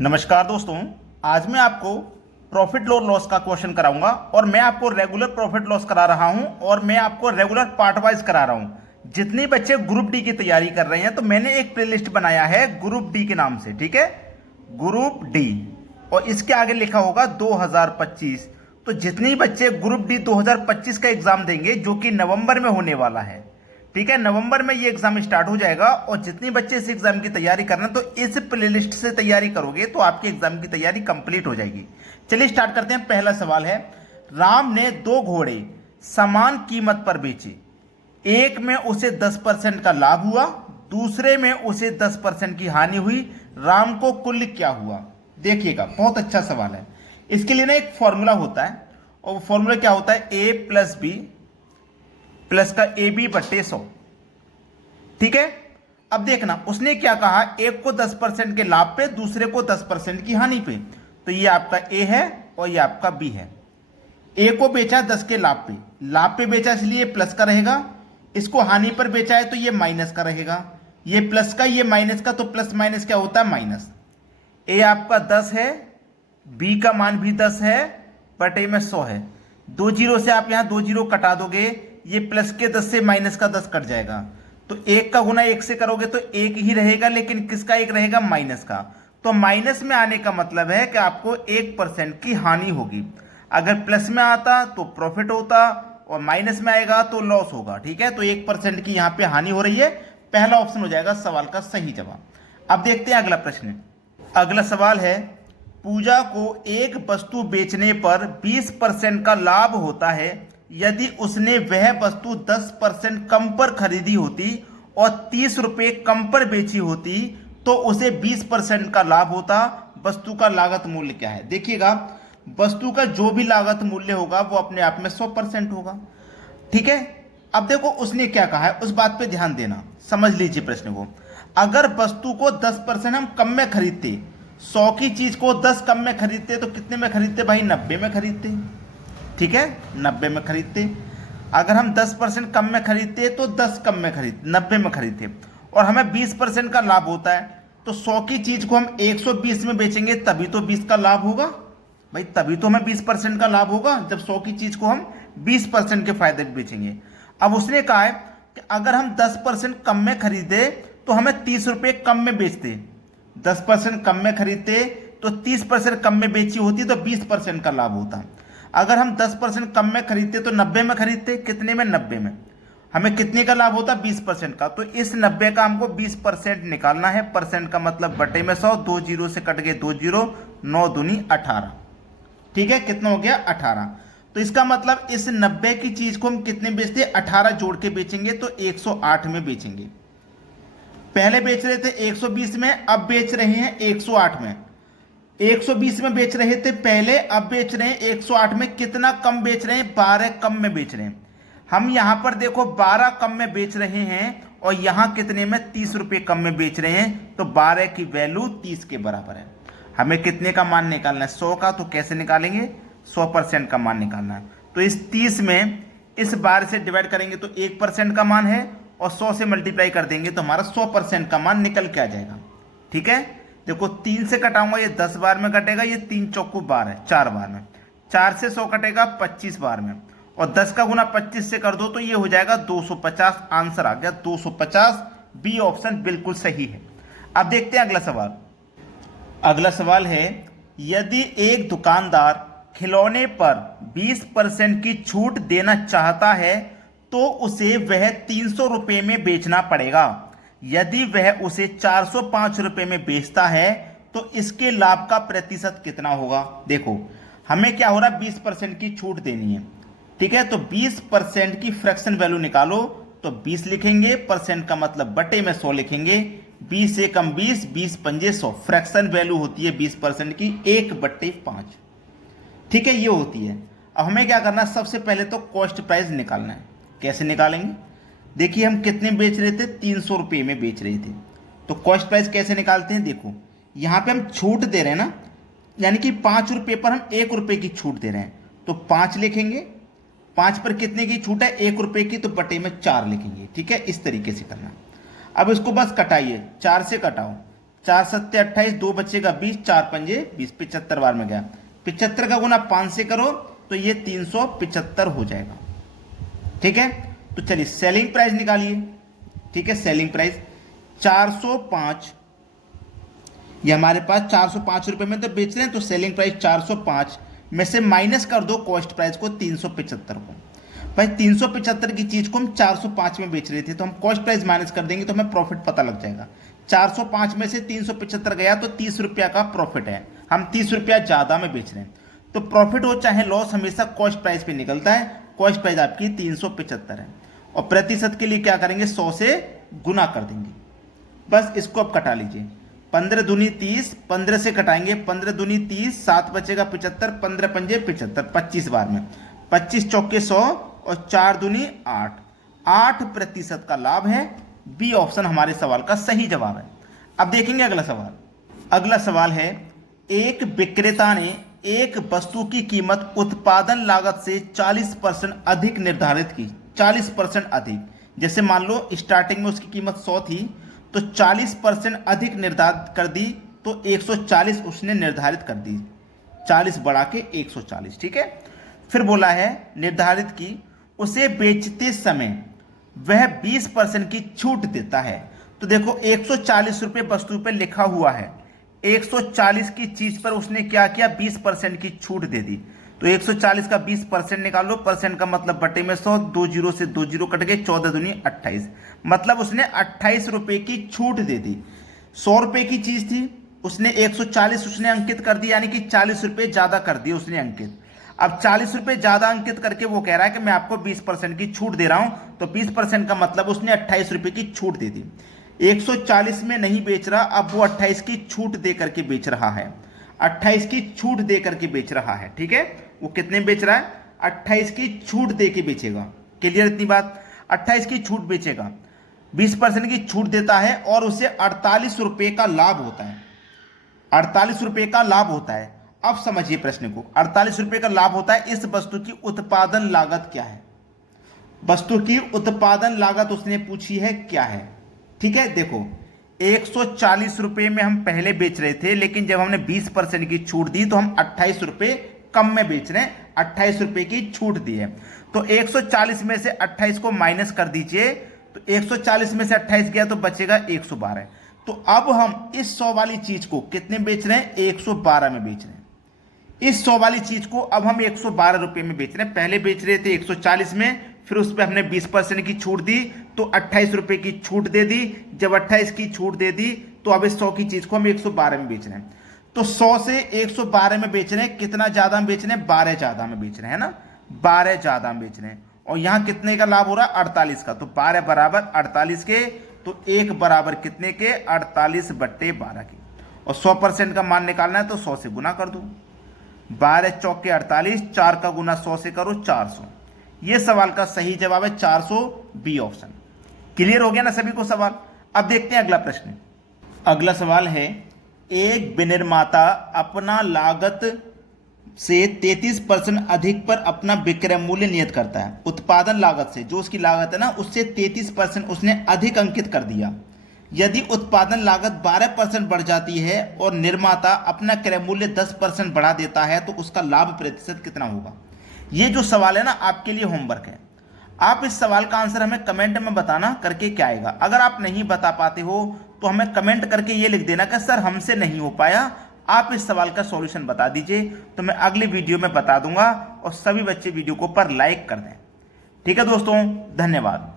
नमस्कार दोस्तों। आज मैं आपको प्रॉफिट और लॉस का क्वेश्चन कराऊंगा और मैं आपको रेगुलर प्रॉफिट लॉस करा रहा हूं और मैं आपको रेगुलर पार्ट वाइज करा रहा हूं। जितने बच्चे ग्रुप डी की तैयारी कर रहे हैं तो मैंने एक प्लेलिस्ट बनाया है ग्रुप डी के नाम से, ठीक है, ग्रुप डी, और इसके आगे लिखा होगा 2025। तो जितने बच्चे ग्रुप डी 2025 का एग्जाम देंगे जो कि नवंबर में होने वाला है, ठीक है, नवंबर में ये एग्जाम स्टार्ट हो जाएगा, और जितने बच्चे इस एग्जाम की तैयारी करना तो इस प्लेलिस्ट से तैयारी करोगे तो आपके एग्जाम की तैयारी कंप्लीट हो जाएगी। चलिए स्टार्ट करते हैं। पहला सवाल है, राम ने 2 घोड़े समान कीमत पर बेचे, एक में उसे 10% का लाभ हुआ, दूसरे में उसे 10% की हानि हुई, राम को कुल क्या हुआ? देखिएगा, बहुत अच्छा सवाल है। इसके लिए ना एक फॉर्मूला होता है, और वो फॉर्मूला क्या होता है, ए प्लस बी प्लस का ए बी बट्टे 100, ठीक है। अब देखना उसने क्या कहा, एक को 10% के लाभ पे, दूसरे को 10% की हानि पे। तो ये आपका ए है और ये आपका बी है। ए को बेचा 10 के लाभ पे बेचा इसलिए प्लस का रहेगा, इसको हानि पर बेचा है तो ये माइनस का रहेगा, ये प्लस का ये माइनस का, तो प्लस माइनस क्या होता है, माइनस। ए आपका 10 है, बी का मान भी 10 है, बटे में 100 है। 2 जीरो से आप यहां 2 जीरो कटा दोगे, ये प्लस के 10 से माइनस का 10 कट जाएगा, तो 1 का गुना 1 से करोगे तो 1 ही रहेगा, लेकिन किसका 1 रहेगा, माइनस का। तो माइनस में आने का मतलब है कि आपको 1% की हानि होगी। अगर प्लस में आता तो प्रॉफिट होता, और माइनस में आएगा तो लॉस होगा, ठीक है। तो 1% की यहां पे हानि हो रही है, पहला ऑप्शन हो जाएगा सवाल का सही जवाब। अब देखते हैं अगला प्रश्न। अगला सवाल है, पूजा को एक वस्तु बेचने पर 20% का लाभ होता है यदि उसने वह वस्तु 10% कम पर खरीदी होती और 30 रुपये कम पर बेची होती तो उसे 20% का लाभ होता। वस्तु का लागत मूल्य क्या है? देखिएगा, वस्तु का जो भी लागत मूल्य होगा वो अपने आप में 100% होगा, ठीक है। अब देखो उसने क्या कहा है, उस बात पे ध्यान देना, समझ लीजिए प्रश्न को। अगर वस्तु को 10% हम कम में खरीदते, 100 की चीज को 10 कम में खरीदते तो कितने में खरीदते भाई, 90 में खरीदते, ठीक है, 90 में खरीदते। अगर हम 10% कम में खरीदते तो 10 कम में खरीद 90 में खरीदते, और हमें 20% का लाभ होता है, तो 100 की चीज को हम 120 में बेचेंगे तभी तो 20 का लाभ होगा भाई, तभी तो हमें 20% का लाभ होगा जब 100 की चीज को हम 20% के फायदे में बेचेंगे। अब उसने कहा है कि अगर हम 10% कम में खरीदे तो हमें 30 रुपये कम में बेचते, 10% कम में खरीदते तो 30% कम में बेची होती तो 20% का लाभ होता। अगर हम 10% कम में खरीदते तो 90 में खरीदते, कितने में, 90 में, हमें कितने का लाभ होता, 20% का। तो इस 90 का हमको 20% निकालना है, परसेंट का मतलब बटे में 100, 2 जीरो से कट गए 2 जीरो, 9 दूनी 18, ठीक है, कितना हो गया, 18। तो इसका मतलब इस 90 की चीज को हम कितने बेचते, 18 जोड़ के बेचेंगे तो 108 में बेचेंगे। पहले बेच रहे थे 120 में, अब बेच रहे हैं 108 में। 120 में बेच रहे थे पहले, अब बेच रहे हैं 108 में। कितना कम बेच रहे हैं, 12 कम में बेच रहे हैं। हम यहां पर देखो 12 कम में बेच रहे हैं और यहां कितने में, 30 रुपये कम में बेच रहे हैं, तो 12 की वैल्यू 30 के बराबर है। हमें कितने का मान निकालना है, 100 का। तो कैसे निकालेंगे, 100% का मान निकालना है। तो इस 30 में इस 12 से डिवाइड करेंगे तो 1% का मान है, और 100 से मल्टीप्लाई कर देंगे तो हमारा 100% का मान निकल के आ जाएगा, ठीक है। देखो 3 से कटाऊंगा, ये 10 बार में कटेगा, ये 3 चौको 12 है, 4 बार में। 4 से 100 कटेगा 25 बार में, और 10 का गुना 25 से कर दो तो ये हो जाएगा 250। आंसर आ गया 250, बी ऑप्शन बिल्कुल सही है। अब देखते हैं अगला सवाल। अगला सवाल है, यदि एक दुकानदार खिलौने पर 20% की छूट देना चाहता है तो उसे वह 300 रुपये में बेचना पड़ेगा। यदि वह उसे 405 रुपये में बेचता है तो इसके लाभ का प्रतिशत कितना होगा? देखो हमें क्या हो रहा है, 20% की छूट देनी है, ठीक है। तो 20% की फ्रैक्शन वैल्यू निकालो, तो 20 लिखेंगे, परसेंट का मतलब बटे में 100 लिखेंगे, 20 से कम 20, 20 पंजे 100, फ्रैक्शन वैल्यू होती है 20% की 1/5, ठीक है, ये होती है। अब हमें क्या करना है, सबसे पहले तो कॉस्ट प्राइस निकालना है। कैसे निकालेंगे, देखिए हम कितने बेच रहे थे, 300 रुपये में बेच रहे थे, तो कॉस्ट प्राइस कैसे निकालते हैं, देखो यहाँ पे हम छूट दे रहे हैं ना, यानी कि 5 रुपये पर हम 1 रुपये की छूट दे रहे हैं, तो 5 लिखेंगे, 5 पर कितने की छूट है, 1 रुपये की, तो बटे में 4 लिखेंगे, ठीक है, इस तरीके से करना। अब इसको बस कटाइए, 4 से कटाओ, 4 सत्ते 28, 2 बचेगा 20, 4 पंजे 20, 75 बार में गया। 75 का गुना 5 से करो तो ये 375 हो जाएगा। ठीक है, तो चलिए सेलिंग प्राइस निकालिए। ठीक है, सेलिंग प्राइस 405, ये हमारे पास 405 रुपए में तो बेच रहे हैं, तो सेलिंग प्राइस 405 में से माइनस कर दो कॉस्ट प्राइस को 375 को। भाई 375 की चीज को हम 405 में बेच रहे थे, तो हम कॉस्ट प्राइस माइनस कर देंगे तो हमें प्रॉफिट पता लग जाएगा। 405 में से 375 गया तो 30 रुपया का प्रॉफिट है, हम 30 रुपया ज्यादा में बेच रहे हैं। तो प्रॉफिट हो चाहे लॉस हमेशा कॉस्ट प्राइस पे निकलता है। कॉस्ट प्राइस आपकी 375 है और प्रतिशत के लिए क्या करेंगे, 100 से गुना कर देंगे। बस इसको अब कटा लीजिए। 15 दूनी 30, 15 से कटाएंगे, 15 दूनी 30, 7 बचेगा 75, 15 पंजे 75, 25 बार में, 25 चौके 100 और 4 दूनी 8, 8% का लाभ है। बी ऑप्शन हमारे सवाल का सही जवाब है। अब देखेंगे अगला सवाल। अगला सवाल है, एक विक्रेता ने एक वस्तु की कीमत उत्पादन लागत से 40% अधिक निर्धारित की। 40% अधिक, जैसे मान लो स्टार्टिंग में उसकी कीमत 100 थी तो 40% अधिक निर्धारित कर दी, तो 140 उसने निर्धारित कर दी, 40 बढ़ा के 140। ठीक है, फिर बोला है निर्धारित की, उसे बेचते समय वह 20% की छूट देता है। तो देखो 140 रुपये वस्तु पर लिखा हुआ है, 140 की चीज पर उसने क्या किया, 20% की छूट दे दी। तो 140 का 20% निकालो, परसेंट का मतलब बटे में 100, 2 जीरो से 2 जीरो कट गए, 14 दूनी 28, मतलब उसने 28 रुपए की छूट दे दी। 100 रुपए की चीज थी, उसने 140 उसने अंकित कर दी, यानी कि 40 रुपए ज्यादा कर दिए उसने अंकित। अब 40 रुपए ज्यादा अंकित करके वो कह रहा है कि मैं आपको 20% की छूट दे रहा हूं, तो 20% का मतलब उसने 28 रुपए की छूट दे दी। 140 में नहीं बेच रहा, अब वो 28 की छूट दे करके बेच रहा है, 28 की छूट दे करके बेच रहा है। ठीक है, वो कितने बेच रहा है, 28 की छूट दे के बेचेगा। क्लियर इतनी बात, 28 की छूट बेचेगा, 20% की छूट देता है और उसे 48 रुपए का लाभ होता है। 48 रुपए का लाभ होता है। अब समझिए प्रश्न को, 48 रुपए का लाभ होता है। इस वस्तु की उत्पादन लागत क्या है, वस्तु की उत्पादन लागत उसने पूछी है क्या है। ठीक है, देखो 140 रुपए में हम पहले बेच रहे थे, लेकिन जब हमने 20% की छूट दी तो हम 28 रुपए कम में बेच रहे हैं, 28 रुपए की छूट दी है। तो 140 में से 28 को माइनस कर दीजिए, तो 140 में से 28 गया तो बचेगा 112। तो अब हम इस 100 वाली चीज को कितने बेच रहे हैं, 112 में बेच रहे हैं। इस 100 वाली चीज को अब हम 112 रुपए में बेच रहे हैं। पहले बेच रहे थे 140 में, फिर उस पर हमने 20% की छूट दी तो 28 रुपए की छूट दे दी। जब 28 की छूट दे दी तो अब इस 100 की चीज को हम 112 में बेच रहे हैं। तो 100 से 112 में बेच रहे हैं, कितना ज्यादा हम बेच रहे हैं, 12 ज्यादा में बेच रहे हैं ना, 12 ज्यादा में बेच रहे हैं। और यहां कितने का लाभ हो रहा है, 48 का। तो 12 बराबर 48 के, तो 1 बराबर कितने के, 48 बट्टे 12 के। और 100% का मान निकालना है तो 100 से गुना कर दो, 12 चौके 48, 4 का गुना 100 से करो 400। ये सवाल का सही जवाब है 400, बी ऑप्शन। क्लियर हो गया ना सभी को सवाल। अब देखते हैं अगला प्रश्न। अगला सवाल है, एक विनिर्माता अपना लागत से 33% अधिक पर अपना विक्रय मूल्य नियत करता है। उत्पादन लागत से, जो उसकी लागत है ना, उससे 33% उसने अधिक अंकित कर दिया। यदि उत्पादन लागत 12% बढ़ जाती है और निर्माता अपना क्रय मूल्य 10% बढ़ा देता है तो उसका लाभ प्रतिशत कितना होगा। ये जो सवाल है ना, आपके लिए होमवर्क है। आप इस सवाल का आंसर हमें कमेंट में बताना करके क्या आएगा। अगर आप नहीं बता पाते हो तो हमें कमेंट करके ये लिख देना कि सर हमसे नहीं हो पाया, आप इस सवाल का सॉल्यूशन बता दीजिए, तो मैं अगले वीडियो में बता दूंगा। और सभी बच्चे वीडियो को पर लाइक कर दें। ठीक है दोस्तों, धन्यवाद।